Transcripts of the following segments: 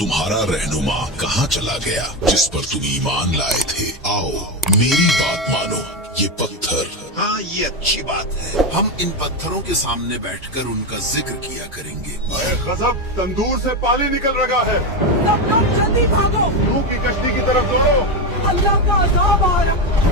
तुम्हारा रहनुमा कहाँ चला गया जिस पर तुम ईमान लाए थे? आओ मेरी बात मानो, ये पत्थर। हाँ, ये अच्छी बात है। हम इन पत्थरों के सामने बैठकर उनका जिक्र किया करेंगे। अरे गजब, तंदूर से पानी निकल रहा है। सब लोग जल्दी भागो, नूह की कश्ती की तरफ दौड़ो। अल्लाह का अज़ाब आ रहा।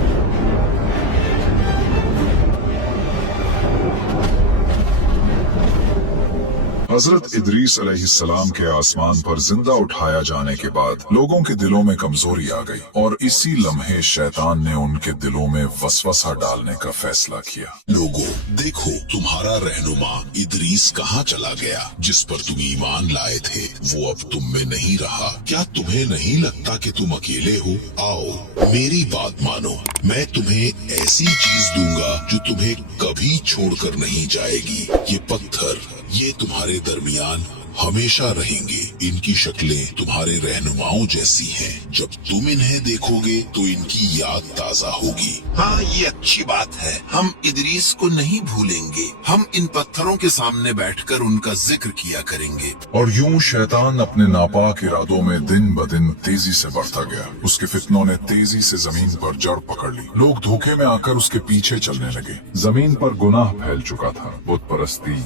हजरत इदरीस अलैहिस्सलाम के आसमान पर जिंदा उठाया जाने के बाद लोगों के दिलों में कमजोरी आ गई और इसी लम्हे शैतान ने उनके दिलों में वसवसा डालने का फैसला किया। लोगों देखो, तुम्हारा रहनुमा इदरीस कहाँ चला गया जिस पर तुम ईमान लाए थे? वो अब तुम में नहीं रहा। क्या तुम्हें नहीं लगता कि तुम अकेले हो? आओ मेरी बात मानो, मैं तुम्हें ऐसी चीज दूंगा जो तुम्हें कभी छोड़कर नहीं जाएगी। ये पत्थर, ये तुम्हारे दरमियान हमेशा रहेंगे। इनकी शक्लें तुम्हारे रहनुमाओं जैसी हैं। जब तुम इन्हें देखोगे तो इनकी याद ताजा होगी। हाँ, ये अच्छी बात है। हम इदरीस को नहीं भूलेंगे। हम इन पत्थरों के सामने बैठकर उनका जिक्र किया करेंगे। और यूं शैतान अपने नापाक इरादों में दिन ब दिन तेजी से बढ़ता गया। उसके फितनों ने तेजी से जमीन पर जड़ पकड़ ली। लोग धोखे में आकर उसके पीछे चलने लगे। जमीन पर गुनाह फैल चुका था। बुत परस्ती,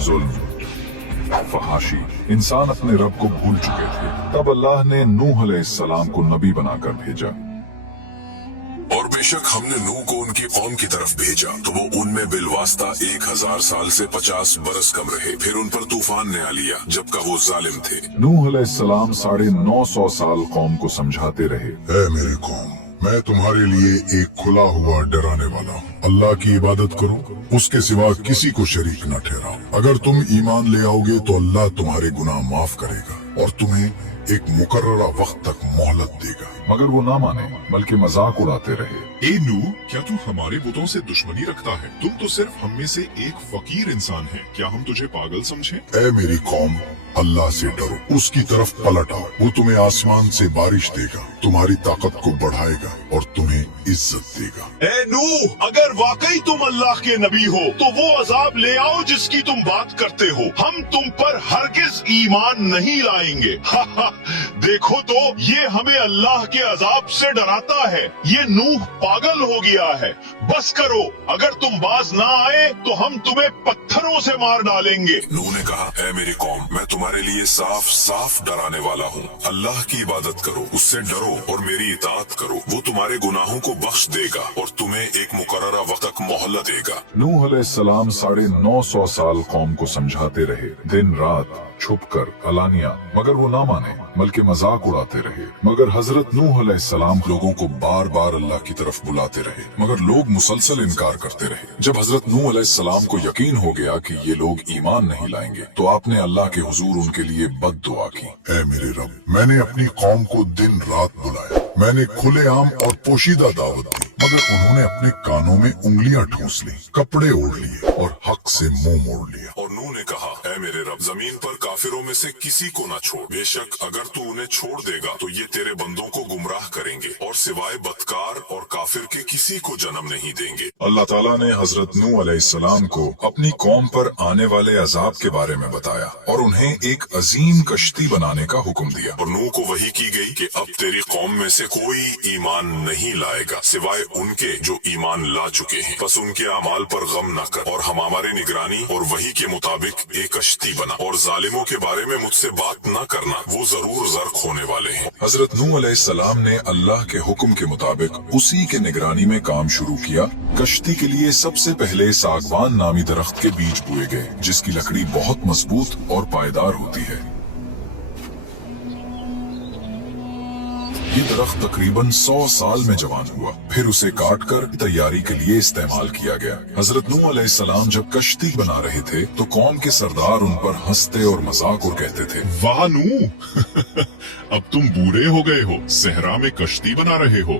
जुल्म, फहाशी, इंसान अपने रब को भूल चुके थे। तब अल्लाह ने नूह अलैहिस्सलाम को नबी बनाकर भेजा। और बेशक हमने नूह को उनकी कौम की तरफ भेजा तो वो उनमें बिलवास्ता 1000 साल से 50 बरस कम रहे। फिर उन पर तूफान ने आ लिया जबकि वो जालिम थे। नूह अलैहिस्सलाम 950 साल कौम को समझाते रहे, ऐ मेरी कौम, मैं तुम्हारे लिए एक खुला हुआ डराने वाला हूँ। अल्लाह की इबादत करो, उसके सिवा किसी को शरीक न ठहराओ। अगर तुम ईमान ले आओगे तो अल्लाह तुम्हारे गुनाह माफ करेगा और तुम्हें एक मुकर्ररा वक्त तक मोहलत देगा। मगर वो ना माने बल्कि मजाक उड़ाते रहे। ए नूह, क्या तू हमारे बुतों से दुश्मनी रखता है? तुम तो सिर्फ हम में से एक फकीर इंसान है। क्या हम तुझे पागल समझे? ऐ मेरी कौम, अल्लाह से डरो, उसकी तरफ पलट आओ। वो तुम्हें आसमान से बारिश देगा, तुम्हारी ताकत को बढ़ाएगा और तुम्हें इज्जत देगा। ए नूह, अगर वाकई तुम अल्लाह के नबी हो तो वो अजाब ले आओ जिसकी तुम बात करते हो। हम तुम पर हरगिज ईमान नहीं लाएंगे। देखो तो, ये हमें अल्लाह के अजाब से डराता है। ये नूह पागल हो गया है। बस करो, अगर तुम बाज ना आए तो हम तुम्हें पत्थरों से मार डालेंगे। नूह ने कहा, ऐ मेरी कौम, मैं तुम्हारे लिए साफ साफ डराने वाला हूँ। अल्लाह की इबादत करो, उससे डरो और मेरी इताअत करो। वो तुम्हारे गुनाहों को बख्श देगा और तुम्हें एक मुकर्ररा वक्त तक मोहलत देगा। नूह अलैहिस्सलाम 950 साल कौम को समझाते रहे, दिन रात, छुपकर, अलानिया, मगर वो ना माने बल्कि मजाक उड़ाते रहे। मगर हजरत नूह अलैहिस्सलाम लोगों को बार बार अल्लाह की तरफ बुलाते रहे, मगर लोग मुसलसल इनकार करते रहे। जब हजरत नूह अलैहिस्सलाम को यकीन हो गया कि ये लोग ईमान नहीं लाएंगे तो आपने अल्लाह के हुजूर उनके लिए बद दुआ की। ऐ मेरे रब, मैंने अपनी कौम को दिन रात बुलाया, मैंने खुलेआम और पोशीदा दावत दी, मगर उन्होंने अपने कानों में उंगलियां ठूंस ली, कपड़े ओढ़ लिए और हक से मुंह मोड़ लिया। और नूह ने कहा, ऐ मेरे रब, जमीन पर काफिरों में से किसी को न छोड़। बेशक अगर तू उन्हें छोड़ देगा तो ये तेरे बंदों को गुमराह करेंगे और सिवाय बदकार और काफिर के किसी को जन्म नहीं देंगे। अल्लाह ताला ने हजरत नूह अलैहिस्सलाम को अपनी कौम पर आने वाले अजाब के बारे में बताया और उन्हें एक अजीम कश्ती बनाने का हुक्म दिया। और नूह को वही की गई कि अब तेरी कौम में से कोई ईमान नहीं लाएगा सिवाय उनके जो ईमान ला चुके हैं। बस उनके अमाल पर गम न कर और हम हमारी निगरानी और वही के मुताबिक एक कश्ती बना। और जालिमों के बारे में मुझसे बात न करना, वो जरूर गर्क होने वाले हैं। हजरत नूह अलैहिस्सलाम ने अल्लाह के हुक्म के मुताबिक उसी के निगरानी में काम शुरू किया। कश्ती के लिए सबसे पहले सागवान नामी दरख्त के बीज बोए गए जिसकी लकड़ी बहुत मजबूत और पायदार होती है। ये दरख्त तकरीबन 100 साल में जवान हुआ, फिर उसे काट कर तैयारी के लिए इस्तेमाल किया गया। हजरत नूह अलैहिस्सलाम जब कश्ती बना रहे थे तो कौम के सरदार उन पर हंसते और मजाक और कहते थे, वाह नूह, अब तुम बूढ़े हो गए हो, सहरा में कश्ती बना रहे हो।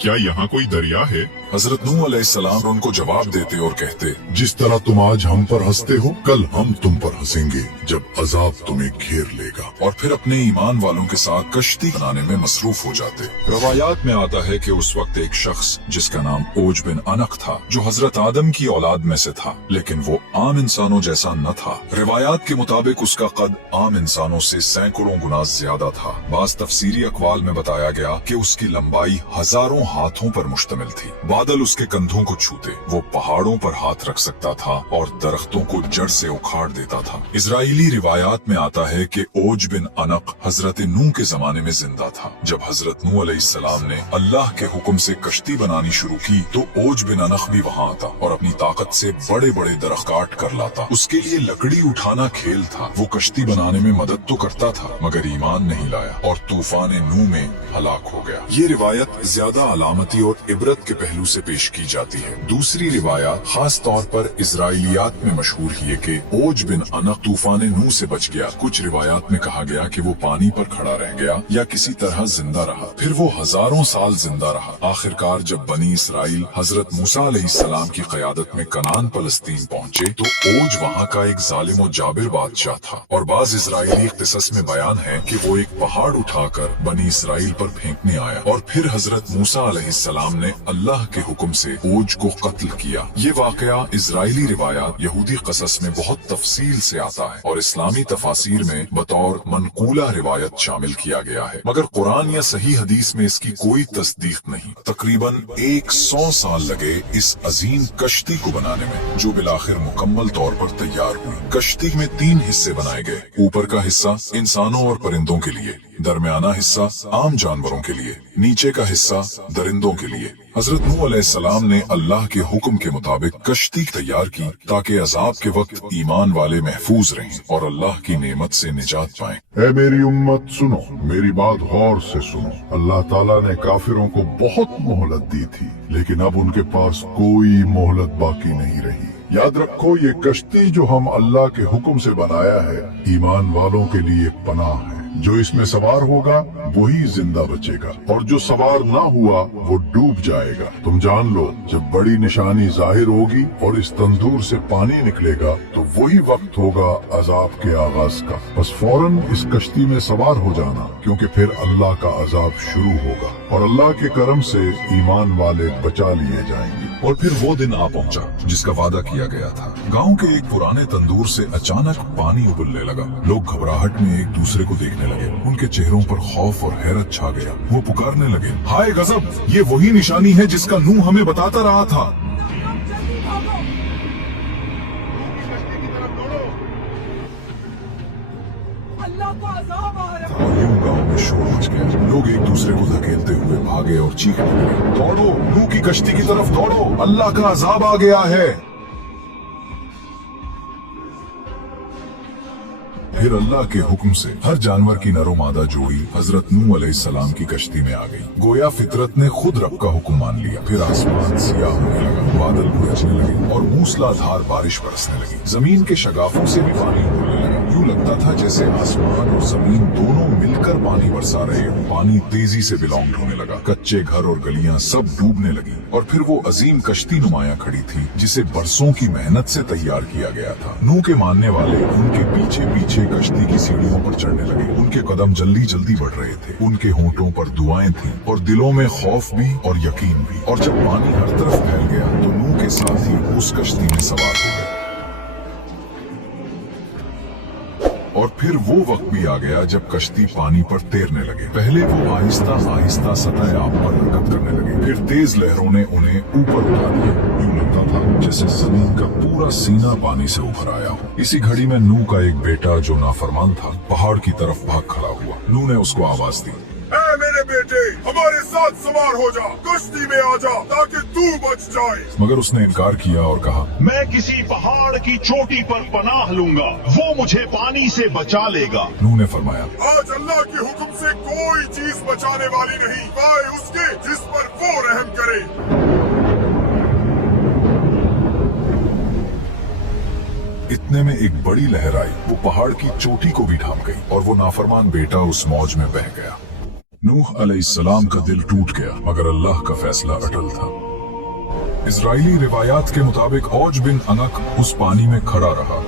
क्या यहाँ कोई दरिया है? हजरत नूह अलैहिस्सलाम उनको जवाब देते और कहते, जिस तरह तुम आज हम पर हंसते हो, कल हम तुम पर हंसेंगे जब अजाब तुम्हें घेर लेगा। और फिर अपने ईमान वालों के साथ कश्ती बनाने में मसरूफ हो जाते। रवायात में आता है कि उस वक्त एक शख्स जिसका नाम ओज बिन अनक था, जो हजरत आदम की औलाद में से था, लेकिन वो आम इंसानों जैसा न था। रिवायात के मुताबिक उसका कद आम इंसानों से सैकड़ों गुना ज्यादा था। बाज़ तफसीरी अकवाल में बताया गया कि उसकी लंबाई हजारों हाथों पर मुश्तमिल थी। बादल उसके कंधों को छूते, वो पहाड़ों पर हाथ रख सकता था और दरख्तों को जड़ से उखाड़ देता था। इजराइली रिवायात में आता है कि ओज बिन अनक हजरत नूह के जमाने में जिंदा था। जब हजरत नूह अलैहिस्सलाम ने अल्लाह के हुक्म से कश्ती बनानी शुरू की तो ओज बिन अनक भी वहाँ आता और अपनी ताकत से बड़े बड़े दरख्त काट कर लाता। उसके लिए लकड़ी उठाना खेल था। वो कश्ती बनाने में मदद तो करता था मगर ईमान नहीं लाया और तूफान नूह में हलाक हो गया। ये रिवायत ज्यादा अलामती और इबरत के पहलू से पेश की जाती है। दूसरी रिवायत खास तौर पर इजराइलियात में मशहूर है कि ओज बिन अनक तूफान नूह से बच गया। कुछ रिवायात में कहा गया कि वो पानी पर खड़ा रह गया या किसी तरह जिंदा रहा। फिर वो हजारों साल जिंदा रहा। आखिरकार जब बनी इसराइल हजरत मूसा अलैहिस्सलाम की क़यादत में कनान फलस्तीन पहुँचे तो ओज वहाँ का एक जालिम और जाबिर बादशाह था। और बाज इजराइली क़िसस में बयान है कि वो एक पहाड़ उठाकर बनी इसराइल पर फेंकने आया और फिर हजरत मूसा अलैहिस्सलाम ने अल्लाह के हुक्म से ओज को कत्ल किया। ये वाकया इजराइली रिवायात यहूदी क़सस में बहुत तफसील से आता है और इस्लामी तफासिर में बतौर मनकूला रिवायत शामिल किया गया है, मगर कुरान या सही हदीस में इसकी कोई तस्दीक नहीं। तकरीबन 100 साल लगे इस अजीम कश्ती को बनाने में, जो बिलाखिर मुकम्मल तौर पर तैयार हुई। कश्ती में 3 हिस्से बनाए गए। ऊपर का हिस्सा इंसानों और परिंदों के लिए, दरमियाना हिस्सा आम जानवरों के लिए, नीचे का हिस्सा दरिंदों के लिए। हजरत नूह अलैहिस्सलाम ने अल्लाह के हुक्म के मुताबिक कश्ती तैयार की ताकि अजाब के वक्त ईमान वाले महफूज रहें और अल्लाह की नेमत से निजात पाएं। ऐ मेरी उम्मत सुनो, मेरी बात गौर से सुनो। अल्लाह ताला ने काफिरों को बहुत मोहलत दी थी, लेकिन अब उनके पास कोई मोहलत बाकी नहीं रही। याद रखो, ये कश्ती जो हम अल्लाह के हुक्म से बनाया है, ईमान वालों के लिए पनाह है। जो इसमें सवार होगा वही जिंदा बचेगा और जो सवार ना हुआ वो डूब जाएगा। तुम जान लो, जब बड़ी निशानी जाहिर होगी और इस तंदूर से पानी निकलेगा तो वही वक्त होगा अजाब के आगाज का। बस फौरन इस कश्ती में सवार हो जाना, क्योंकि फिर अल्लाह का अजाब शुरू होगा और अल्लाह के करम से ईमान वाले बचा लिए जाएंगे। और फिर वो दिन आ पहुंचा जिसका वादा किया गया था। गांव के एक पुराने तंदूर से अचानक पानी उबलने लगा। लोग घबराहट में एक दूसरे को देखने लगे। उनके चेहरों पर खौफ और हैरत छा गया। वो पुकारने लगे, हाय गजब, ये वही निशानी है जिसका नूह हमें बताता रहा था। जल्दी भागो। अल्लाह का अजाब आ रहा है। यूं गांव में शोर मच गया। लोग एक दूसरे को धकेलते हुए भागे और चीखने लगे, दौड़ो, नूह की कश्ती की तरफ दौड़ो, अल्लाह का अजाब आ गया है। फिर अल्लाह के हुक्म से हर जानवर की नरो मादा जोड़ी हजरत नूह अलैहिस्सलाम की कश्ती में आ गई। गोया फितरत ने खुद रब का हुक्म मान लिया। फिर आसमान सियाह होने लगा, बादल गरजने लगे और मूसलाधार बारिश बरसने लगी। जमीन के शगाफों से भी पानी उड़ने लगा। यूं लगता था जैसे आसमान और जमीन दोनों मिलकर पानी बरसा रहे हो। पानी तेजी से बिलोंग होने लगा। कच्चे घर और गलियां सब डूबने लगी और फिर वो अजीम कश्ती नुमाया खड़ी थी जिसे बरसों की मेहनत से तैयार किया गया था। नूह के मानने वाले उनके पीछे पीछे कश्ती की सीढ़ियों पर चढ़ने लगे। उनके कदम जल्दी जल्दी बढ़ रहे थे। उनके होंठों पर दुआएं थीं और दिलों में खौफ भी और यकीन भी। और जब पानी हर तरफ फैल गया तो नूह के साथ ही उस कश्ती में सवार हो गए। और फिर वो वक्त भी आ गया जब कश्ती पानी पर तैरने लगे। पहले वो आहिस्ता आहिस्ता सतह आब पर हरकत करने लगे। फिर तेज लहरों ने उन्हें ऊपर उठा दिया। यूं लगता था जैसे जमीन का पूरा सीना पानी से उभर आया हो। इसी घड़ी में नूह का एक बेटा जो नाफरमान था पहाड़ की तरफ भाग खड़ा हुआ। नूह ने उसको आवाज दी, मेरे बेटे, हमारे साथ सवार हो जा, कश्ती में आ जा ताकि तू बच जाए। मगर उसने इनकार किया और कहा, मैं किसी पहाड़ की चोटी पर पनाह लूंगा, वो मुझे पानी से बचा लेगा। नूह ने फरमाया, आज अल्लाह के हुक्म से कोई चीज बचाने वाली नहीं, सिवाय उसके जिस पर वो रहम करे। इतने इतने में एक बड़ी लहर आई, वो पहाड़ की चोटी को भी ढांप गई और वो नाफरमान बेटा उस मौज में बह गया। नूह अलैहिस्सलाम का दिल टूट गया, मगर अल्लाह का फैसला अटल था। इजराइली रिवायात के मुताबिक औज बिन अनक उस पानी में खड़ा रहा।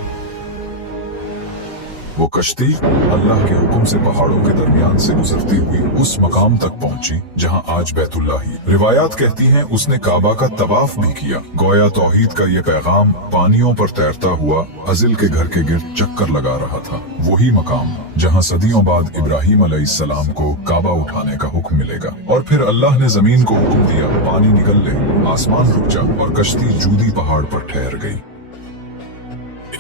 वो कश्ती अल्लाह के हुक्म से पहाड़ों के दरमियान से गुजरती हुई उस मकाम तक पहुंची जहां आज बैतुल्लाह ही। रिवायात कहती हैं उसने काबा का तवाफ भी किया। गोया तौहीद का ये पैगाम पानियों पर तैरता हुआ अजिल के घर के गिर्द चक्कर लगा रहा था। वही मकाम जहां सदियों बाद इब्राहिम अलैहिस्सलाम को काबा उठाने का हुक्म मिलेगा। और फिर अल्लाह ने जमीन को हुक्म दिया, पानी निकल ले, आसमान रुक जा, और कश्ती जूदी पहाड़ पर ठहर गई।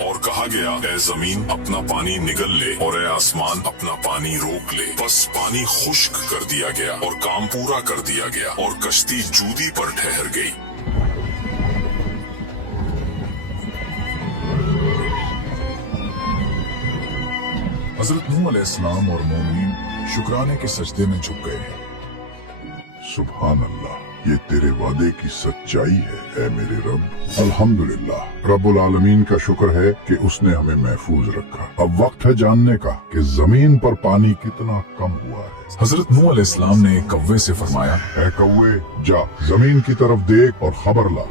और कहा गया, ए जमीन अपना पानी निगल ले और ए आसमान अपना पानी रोक ले। बस पानी खुश्क कर दिया गया और काम पूरा कर दिया गया और कश्ती जूदी पर ठहर गई। हजरत नूह अलैहिस्सलाम और मोमिन शुक्राने के सजदे में झुक गए हैं। सुभान अल्लाह, ये तेरे वादे की सच्चाई है ऐ मेरे रब। अल्हम्दुलिल्लाह, रब्बुल आलमीन का शुक्र है कि उसने हमें महफूज रखा। अब वक्त है जानने का कि जमीन पर पानी कितना कम हुआ है। हजरत नूह अलैहिस्सलाम ने एक कव्वे से फरमाया, ऐ कौवे, जा जमीन की तरफ देख और खबर ला।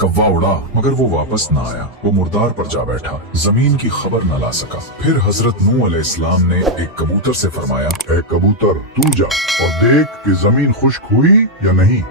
कव्वा उड़ा, मगर वो वापस न आया। वो मुर्दार पर जा बैठा, जमीन की खबर न ला सका। फिर हजरत नूह अलैहिस्सलाम ने एक कबूतर से फरमाया, ऐ कबूतर, तू जा और देख कि जमीन खुश्क हुई या नहीं।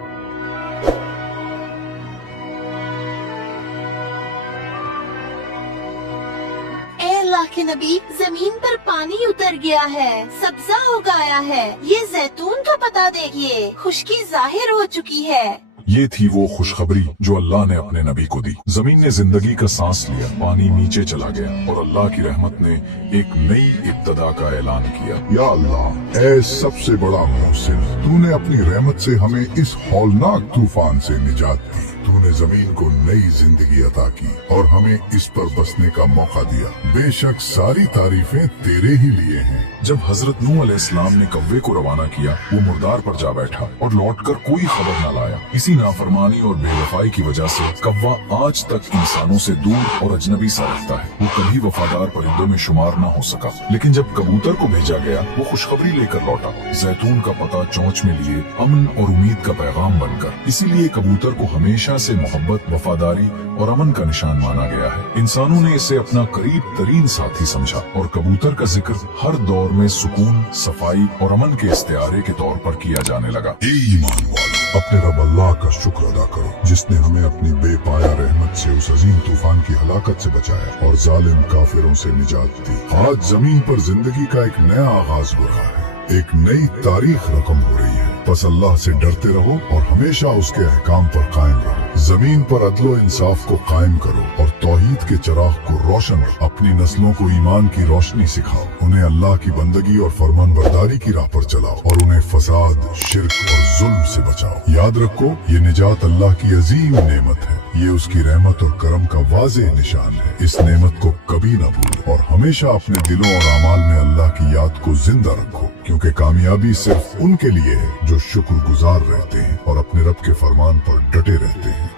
अल्लाह के नबी, जमीन पर पानी उतर गया है, सब्जा उगाया है। ये जैतून का पता देखिए, खुश्की जाहिर हो चुकी है। ये थी वो खुशखबरी जो अल्लाह ने अपने नबी को दी। जमीन ने जिंदगी का सांस लिया, पानी नीचे चला गया और अल्लाह की रहमत ने एक नई इब्तदा का ऐलान किया। या अल्लाह, ऐ सबसे बड़ा मोहसिन, तूने अपनी रहमत से हमें इस हौलनाक तूफान से निजात दी। तूने जमीन को नई जिंदगी अता की और हमें इस पर बसने का मौका दिया। बेशक सारी तारीफें तेरे ही लिए हैं। जब हजरत नूह अलैहिस्सलाम ने कव्वे को रवाना किया, वो मुर्दार पर जा बैठा और लौटकर कोई खबर न लाया। इसी नाफरमानी और बेवफाई की वजह से कव्वा आज तक इंसानों से दूर और अजनबी सा रहता है। वो कभी वफादार परिंदों में शुमार न हो सका। लेकिन जब कबूतर को भेजा गया, वो खुशखबरी लेकर लौटा, जैतून का पता चोंच में लिए, अमन और उम्मीद का पैगाम बनकर। इसीलिए कबूतर को हमेशा से मोहब्बत, वफादारी और अमन का निशान माना गया है। इंसानों ने इसे अपना करीब तरीन साथी समझा और कबूतर का जिक्र हर दौर में सुकून, सफाई और अमन के इस्तिआरे के तौर पर किया जाने लगा। ए ईमान वालों, अपने रब अल्लाह का शुक्र अदा करो जिसने हमें अपनी बेपाया रहमत से उस अजीम तूफान की हलाकत से बचाया और जालिम काफिरों से निजात दी। आज जमीन पर जिंदगी का एक नया आगाज हो रहा है, एक नई तारीख रकम हो रही है। बस अल्लाह से डरते रहो और हमेशा उसके अहकाम पर कायम रहो। जमीन पर अदलो इंसाफ को कायम करो और तौहीद के चिराग को रोशन रखो। अपनी नस्लों को ईमान की रोशनी सिखाओ, उन्हें अल्लाह की बंदगी और फरमान बरदारी की राह पर चलाओ और उन्हें फसाद, शिर्क और जुल्म से बचाओ। याद रखो, ये निजात अल्लाह की अजीम नेमत है। ये उसकी रहमत और करम का वाज़ेह निशान है। इस नेमत को कभी न भूलो और हमेशा अपने दिलों और अमाल में अल्लाह की याद को जिंदा रखो, क्योंकि कामयाबी सिर्फ उनके लिए है जो शुक्रगुजार रहते हैं और अपने रब के फरमान पर डटे रहते हैं।